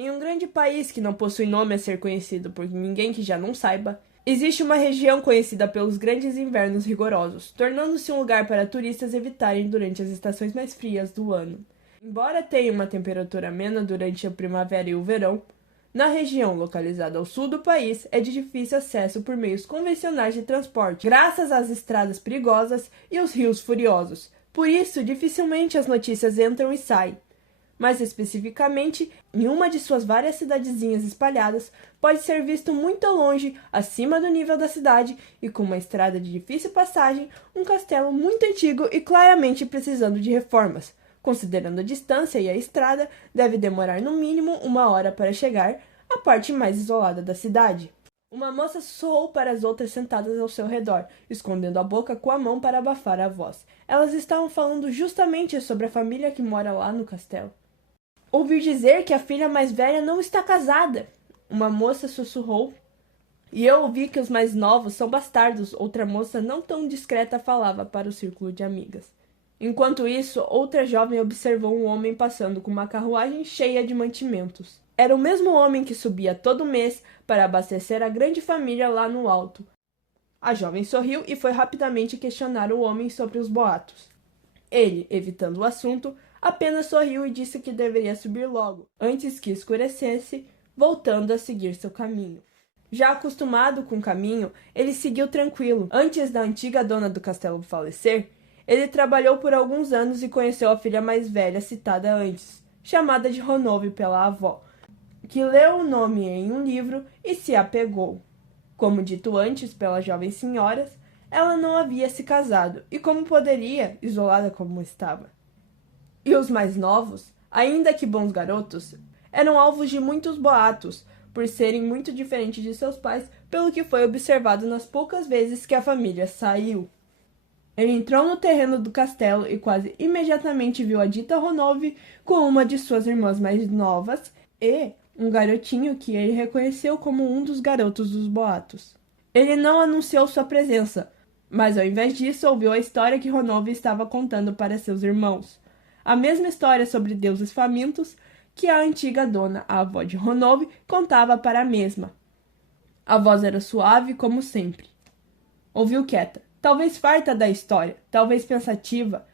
Em um grande país que não possui nome a ser conhecido por ninguém que já não saiba, existe uma região conhecida pelos grandes invernos rigorosos, tornando-se um lugar para turistas evitarem durante as estações mais frias do ano. Embora tenha uma temperatura amena durante a primavera e o verão, na região localizada ao sul do país é de difícil acesso por meios convencionais de transporte, graças às estradas perigosas e os rios furiosos. Por isso, dificilmente as notícias entram e saem. Mais especificamente, em uma de suas várias cidadezinhas espalhadas, pode ser visto muito ao longe, acima do nível da cidade e com uma estrada de difícil passagem, um castelo muito antigo e claramente precisando de reformas. Considerando a distância e a estrada, deve demorar no mínimo 1 hora para chegar à parte mais isolada da cidade. Uma moça sussurrou para as outras sentadas ao seu redor, escondendo a boca com a mão para abafar a voz. Elas estavam falando justamente sobre a família que mora lá no castelo. Ouvi dizer que a filha mais velha não está casada, uma moça sussurrou. E eu ouvi que os mais novos são bastardos, outra moça não tão discreta falava para o círculo de amigas. Enquanto isso, outra jovem observou um homem passando com uma carruagem cheia de mantimentos. Era o mesmo homem que subia todo mês para abastecer a grande família lá no alto. A jovem sorriu e foi rapidamente questionar o homem sobre os boatos. Ele, evitando o assunto, apenas sorriu e disse que deveria subir logo, antes que escurecesse, voltando a seguir seu caminho. Já acostumado com o caminho, ele seguiu tranquilo. Antes da antiga dona do castelo falecer, ele trabalhou por alguns anos e conheceu a filha mais velha citada antes, chamada de Ronove pela avó, que leu o nome em um livro e se apegou. Como dito antes pelas jovens senhoras, ela não havia se casado e como poderia, isolada como estava. E os mais novos, ainda que bons garotos, eram alvos de muitos boatos, por serem muito diferentes de seus pais, pelo que foi observado nas poucas vezes que a família saiu. Ele entrou no terreno do castelo e quase imediatamente viu a dita Ronove com uma de suas irmãs mais novas e um garotinho que ele reconheceu como um dos garotos dos boatos. Ele não anunciou sua presença, mas ao invés disso ouviu a história que Ronove estava contando para seus irmãos. A mesma história sobre deuses famintos que a antiga dona, a avó de Ronove, contava para a mesma. A voz era suave como sempre. Ouviu quieta, talvez farta da história, talvez pensativa.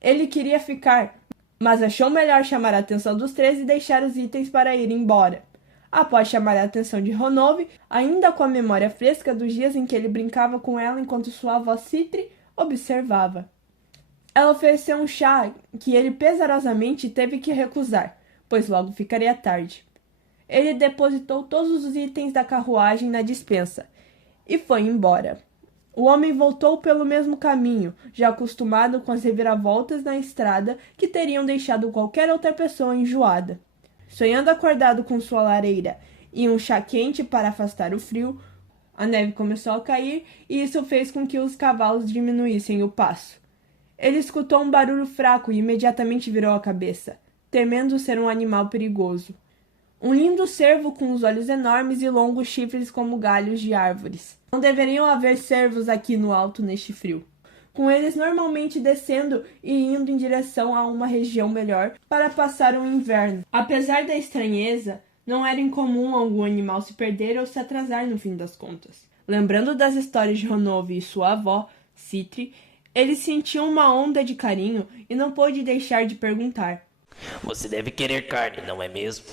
Ele queria ficar, mas achou melhor chamar a atenção dos três e deixar os itens para ir embora. Após chamar a atenção de Ronove, ainda com a memória fresca dos dias em que ele brincava com ela enquanto sua avó Citri observava. Ela ofereceu um chá que ele pesarosamente teve que recusar, pois logo ficaria tarde. Ele depositou todos os itens da carruagem na despensa e foi embora. O homem voltou pelo mesmo caminho, já acostumado com as reviravoltas na estrada que teriam deixado qualquer outra pessoa enjoada. Sonhando acordado com sua lareira e um chá quente para afastar o frio, a neve começou a cair e isso fez com que os cavalos diminuíssem o passo. Ele escutou um barulho fraco e imediatamente virou a cabeça, temendo ser um animal perigoso. Um lindo cervo com os olhos enormes e longos chifres como galhos de árvores. Não deveriam haver cervos aqui no alto neste frio. Com eles normalmente descendo e indo em direção a uma região melhor para passar o inverno. Apesar da estranheza, não era incomum algum animal se perder ou se atrasar no fim das contas. Lembrando das histórias de Ronove e sua avó, Citri, ele sentiu uma onda de carinho e não pôde deixar de perguntar. Você deve querer carne, não é mesmo?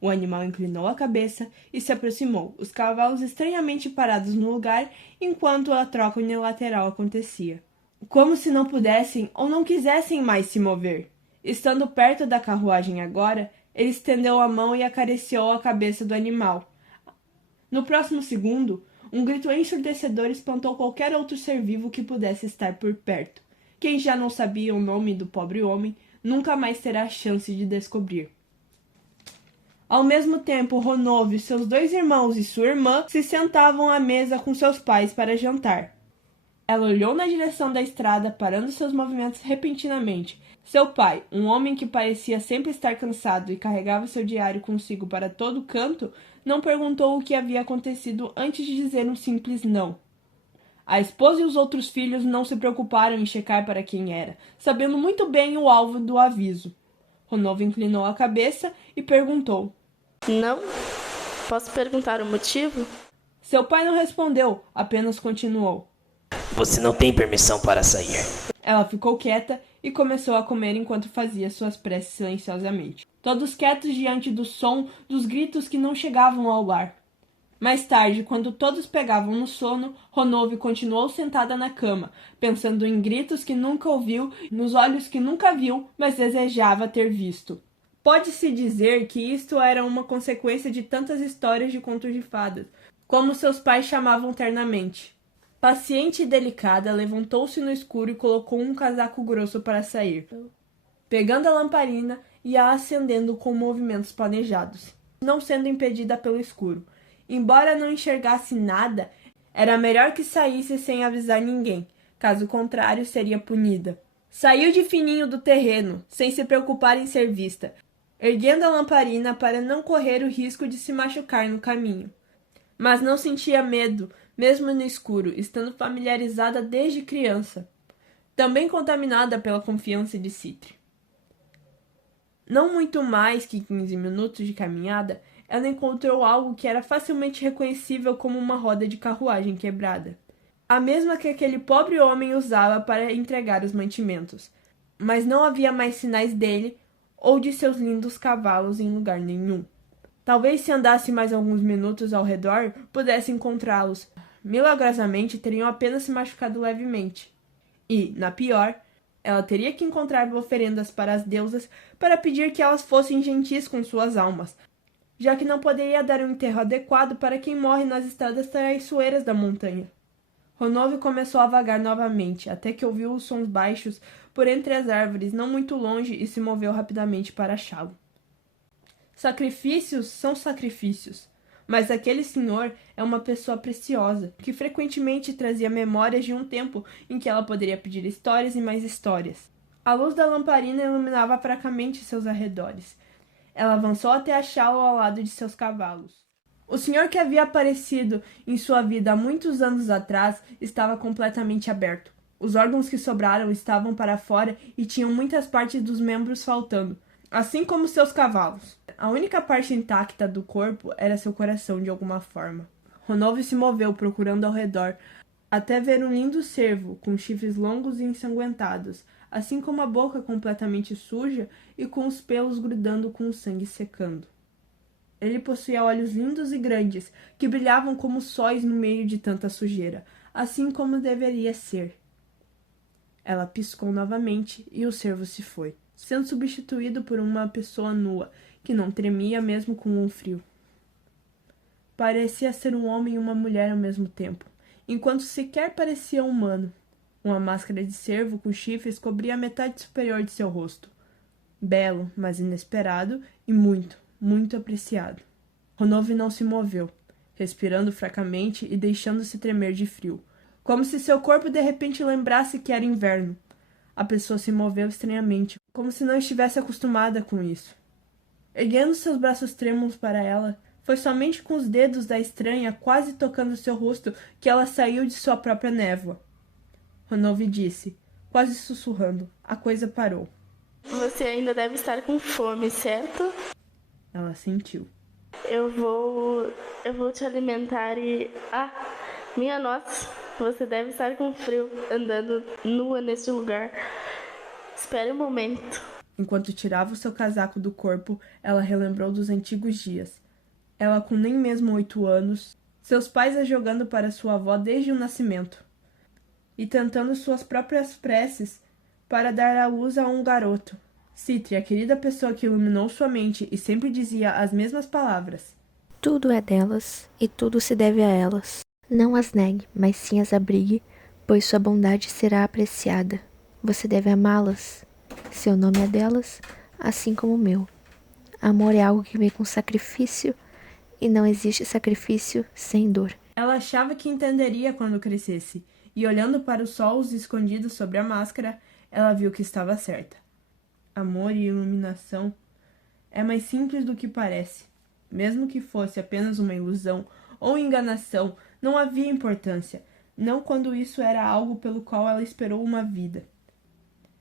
O animal inclinou a cabeça e se aproximou, os cavalos estranhamente parados no lugar enquanto a troca unilateral acontecia. Como se não pudessem ou não quisessem mais se mover. Estando perto da carruagem agora, ele estendeu a mão e acariciou a cabeça do animal. No próximo segundo, um grito ensurdecedor espantou qualquer outro ser vivo que pudesse estar por perto. Quem já não sabia o nome do pobre homem, nunca mais terá a chance de descobrir. Ao mesmo tempo, Ronove, seus 2 irmãos e sua irmã se sentavam à mesa com seus pais para jantar. Ela olhou na direção da estrada, parando seus movimentos repentinamente. Seu pai, um homem que parecia sempre estar cansado e carregava seu diário consigo para todo canto, não perguntou o que havia acontecido antes de dizer um simples não. A esposa e os outros filhos não se preocuparam em checar para quem era, sabendo muito bem o alvo do aviso. Ronove inclinou a cabeça e perguntou. Não? Posso perguntar o motivo? Seu pai não respondeu, apenas continuou. Você não tem permissão para sair. Ela ficou quieta e começou a comer enquanto fazia suas preces silenciosamente. Todos quietos diante do som dos gritos que não chegavam ao lar. Mais tarde, quando todos pegavam no sono, Ronove continuou sentada na cama, pensando em gritos que nunca ouviu, nos olhos que nunca viu, mas desejava ter visto. Pode-se dizer que isto era uma consequência de tantas histórias de contos de fadas, como seus pais chamavam ternamente. Paciente e delicada, levantou-se no escuro e colocou um casaco grosso para sair, pegando a lamparina e a acendendo com movimentos planejados, não sendo impedida pelo escuro. Embora não enxergasse nada, era melhor que saísse sem avisar ninguém, caso contrário seria punida. Saiu de fininho do terreno, sem se preocupar em ser vista, erguendo a lamparina para não correr o risco de se machucar no caminho. Mas não sentia medo, mesmo no escuro, estando familiarizada desde criança, também contaminada pela confiança de Citri. Não muito mais que 15 minutos de caminhada, ela encontrou algo que era facilmente reconhecível como uma roda de carruagem quebrada. A mesma que aquele pobre homem usava para entregar os mantimentos. Mas não havia mais sinais dele ou de seus lindos cavalos em lugar nenhum. Talvez se andasse mais alguns minutos ao redor, pudesse encontrá-los. Milagrosamente, teriam apenas se machucado levemente. E, na pior, ela teria que encontrar oferendas para as deusas para pedir que elas fossem gentis com suas almas, já que não poderia dar um enterro adequado para quem morre nas estradas traiçoeiras da montanha. Ronove começou a vagar novamente, até que ouviu os sons baixos por entre as árvores, não muito longe, e se moveu rapidamente para achá-lo. Sacrifícios são sacrifícios, mas aquele senhor é uma pessoa preciosa, que frequentemente trazia memórias de um tempo em que ela poderia pedir histórias e mais histórias. A luz da lamparina iluminava fracamente seus arredores. Ela avançou até achá-lo ao lado de seus cavalos. O senhor que havia aparecido em sua vida há muitos anos atrás estava completamente aberto. Os órgãos que sobraram estavam para fora e tinham muitas partes dos membros faltando, assim como seus cavalos. A única parte intacta do corpo era seu coração de alguma forma. Ronove se moveu procurando ao redor, até ver um lindo cervo com chifres longos e ensanguentados, assim como a boca completamente suja e com os pelos grudando com o sangue secando. Ele possuía olhos lindos e grandes, que brilhavam como sóis no meio de tanta sujeira, assim como deveria ser. Ela piscou novamente e o cervo se foi, sendo substituído por uma pessoa nua, que não tremia mesmo com um frio. Parecia ser um homem e uma mulher ao mesmo tempo, enquanto sequer parecia humano. Uma máscara de cervo com chifres cobria a metade superior de seu rosto. Belo, mas inesperado e muito, muito apreciado. Ronove não se moveu, respirando fracamente e deixando-se tremer de frio, como se seu corpo de repente lembrasse que era inverno. A pessoa se moveu estranhamente, como se não estivesse acostumada com isso. Erguendo seus braços trêmulos para ela, foi somente com os dedos da estranha quase tocando seu rosto que ela saiu de sua própria névoa. Ronove disse, quase sussurrando. A coisa parou. Você ainda deve estar com fome, certo? Ela sentiu. Eu vou te alimentar e... Ah, minha nossa, você deve estar com frio, andando nua neste lugar. Espere um momento. Enquanto tirava o seu casaco do corpo, ela relembrou dos antigos dias. Ela com nem mesmo 8 anos, seus pais a jogando para sua avó desde o nascimento, e tentando suas próprias preces para dar à luz a um garoto. Citri, a querida pessoa que iluminou sua mente e sempre dizia as mesmas palavras. Tudo é delas, e tudo se deve a elas. Não as negue, mas sim as abrigue, pois sua bondade será apreciada. Você deve amá-las. Seu nome é delas, assim como o meu. Amor é algo que vem com sacrifício, e não existe sacrifício sem dor. Ela achava que entenderia quando crescesse, e olhando para os sols escondidos sobre a máscara, ela viu que estava certa. Amor e iluminação é mais simples do que parece. Mesmo que fosse apenas uma ilusão ou enganação, não havia importância, não quando isso era algo pelo qual ela esperou uma vida.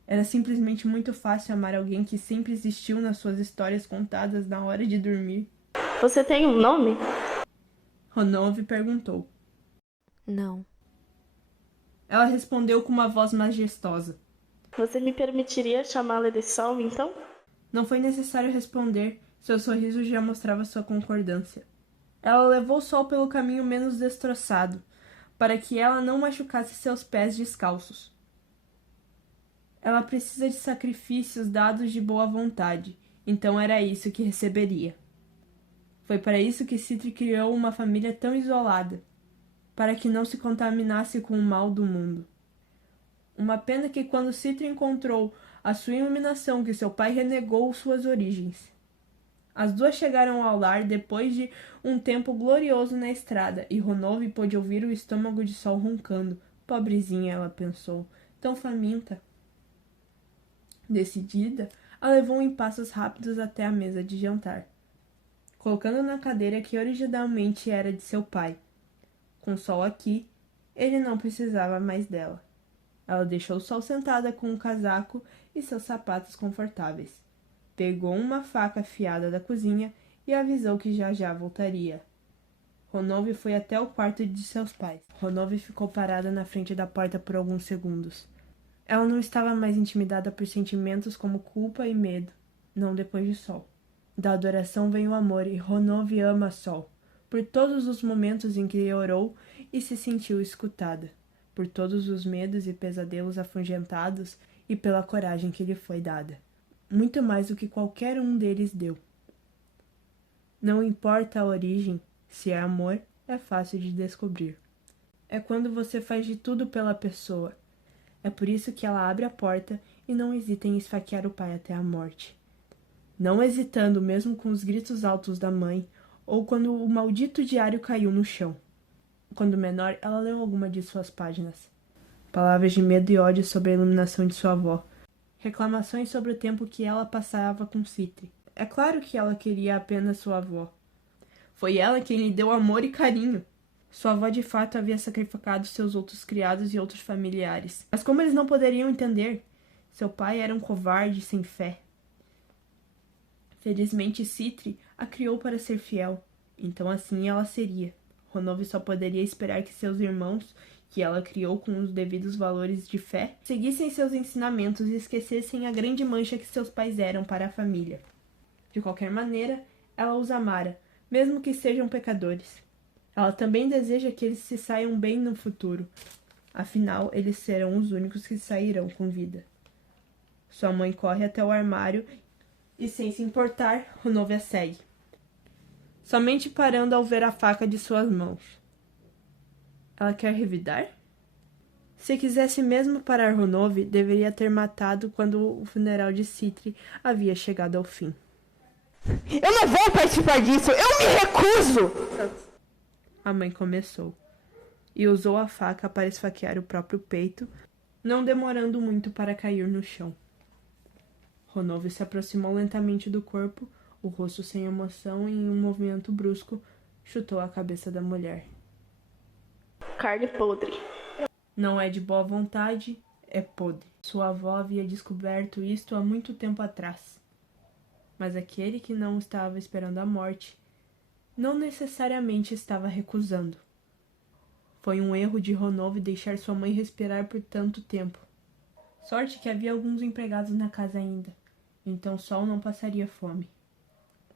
Era simplesmente muito fácil amar alguém que sempre existiu nas suas histórias contadas na hora de dormir. Você tem um nome? Ronove perguntou. Não. Ela respondeu com uma voz majestosa. Você me permitiria chamá-la de Sol, então? Não foi necessário responder, seu sorriso já mostrava sua concordância. Ela levou o Sol pelo caminho menos destroçado, para que ela não machucasse seus pés descalços. Ela precisa de sacrifícios dados de boa vontade, então era isso que receberia. Foi para isso que Citri criou uma família tão isolada, para que não se contaminasse com o mal do mundo. Uma pena que quando Citri encontrou a sua iluminação, que seu pai renegou suas origens. As duas chegaram ao lar depois de um tempo glorioso na estrada, e Ronove pôde ouvir o estômago de Sol roncando. Pobrezinha, ela pensou, tão faminta. Decidida, a levou em passos rápidos até a mesa de jantar, colocando na cadeira que originalmente era de seu pai. Com Sol aqui, ele não precisava mais dela. Ela deixou Sol sentada com um casaco e seus sapatos confortáveis. Pegou uma faca afiada da cozinha e avisou que já voltaria. Ronove foi até o quarto de seus pais. Ronove ficou parada na frente da porta por alguns segundos. Ela não estava mais intimidada por sentimentos como culpa e medo, não depois de Sol. Da adoração vem o amor, e Ronove ama Sol, por todos os momentos em que orou e se sentiu escutada, por todos os medos e pesadelos afugentados e pela coragem que lhe foi dada. Muito mais do que qualquer um deles deu. Não importa a origem, se é amor, é fácil de descobrir. É quando você faz de tudo pela pessoa. É por isso que ela abre a porta e não hesita em esfaquear o pai até a morte. Não hesitando mesmo com os gritos altos da mãe, ou quando o maldito diário caiu no chão. Quando menor, ela leu alguma de suas páginas. Palavras de medo e ódio sobre a iluminação de sua avó. Reclamações sobre o tempo que ela passava com Citri. É claro que ela queria apenas sua avó. Foi ela quem lhe deu amor e carinho. Sua avó de fato havia sacrificado seus outros criados e outros familiares. Mas como eles não poderiam entender? Seu pai era um covarde sem fé. Felizmente Citri a criou para ser fiel. Então assim ela seria. Ronove só poderia esperar que seus irmãos, que ela criou com os devidos valores de fé, seguissem seus ensinamentos e esquecessem a grande mancha que seus pais eram para a família. De qualquer maneira, ela os amara, mesmo que sejam pecadores. Ela também deseja que eles se saiam bem no futuro. Afinal, eles serão os únicos que sairão com vida. Sua mãe corre até o armário e, sem se importar, Ronove a segue, somente parando ao ver a faca de suas mãos. Ela quer revidar? Se quisesse mesmo parar Ronove, deveria ter matado quando o funeral de Citri havia chegado ao fim. Eu não vou participar disso! Eu me recuso! A mãe começou, e usou a faca para esfaquear o próprio peito, não demorando muito para cair no chão. Ronove se aproximou lentamente do corpo, o rosto sem emoção e, em um movimento brusco, chutou a cabeça da mulher. Carne podre. Não é de boa vontade, é podre. Sua avó havia descoberto isto há muito tempo atrás. Mas aquele que não estava esperando a morte não necessariamente estava recusando. Foi um erro de Ronove deixar sua mãe respirar por tanto tempo. Sorte que havia alguns empregados na casa ainda, então Sol não passaria fome.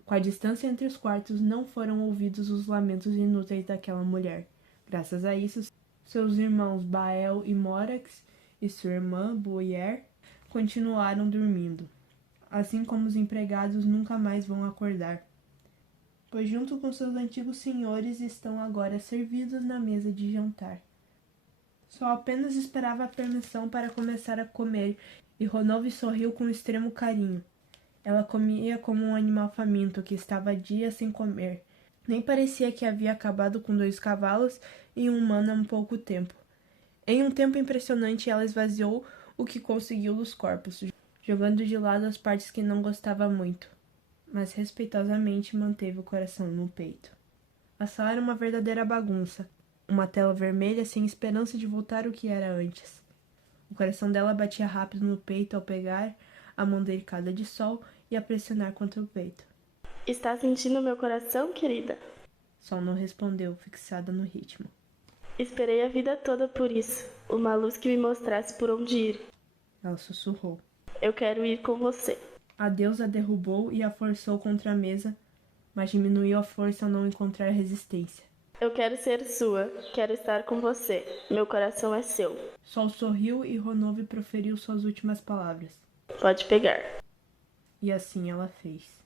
Com a distância entre os quartos, não foram ouvidos os lamentos inúteis daquela mulher. Graças a isso, seus irmãos Bael e Morax e sua irmã Boyer continuaram dormindo, assim como os empregados nunca mais vão acordar, pois junto com seus antigos senhores estão agora servidos na mesa de jantar. Só apenas esperava a permissão para começar a comer, e Ronove sorriu com extremo carinho. Ela comia como um animal faminto que estava há dias sem comer. Nem parecia que havia acabado com 2 cavalos e um humano há pouco tempo. Em um tempo impressionante, ela esvaziou o que conseguiu dos corpos, jogando de lado as partes que não gostava muito, mas respeitosamente manteve o coração no peito. A sala era uma verdadeira bagunça, uma tela vermelha sem esperança de voltar ao que era antes. O coração dela batia rápido no peito ao pegar a mão delicada de Sol e a pressionar contra o peito. Está sentindo meu coração, querida? Sol não respondeu, fixada no ritmo. Esperei a vida toda por isso. Uma luz que me mostrasse por onde ir. Ela sussurrou. Eu quero ir com você. A deusa a derrubou e a forçou contra a mesa, mas diminuiu a força ao não encontrar resistência. Eu quero ser sua. Quero estar com você. Meu coração é seu. Sol sorriu e Ronove proferiu suas últimas palavras. Pode pegar. E assim ela fez.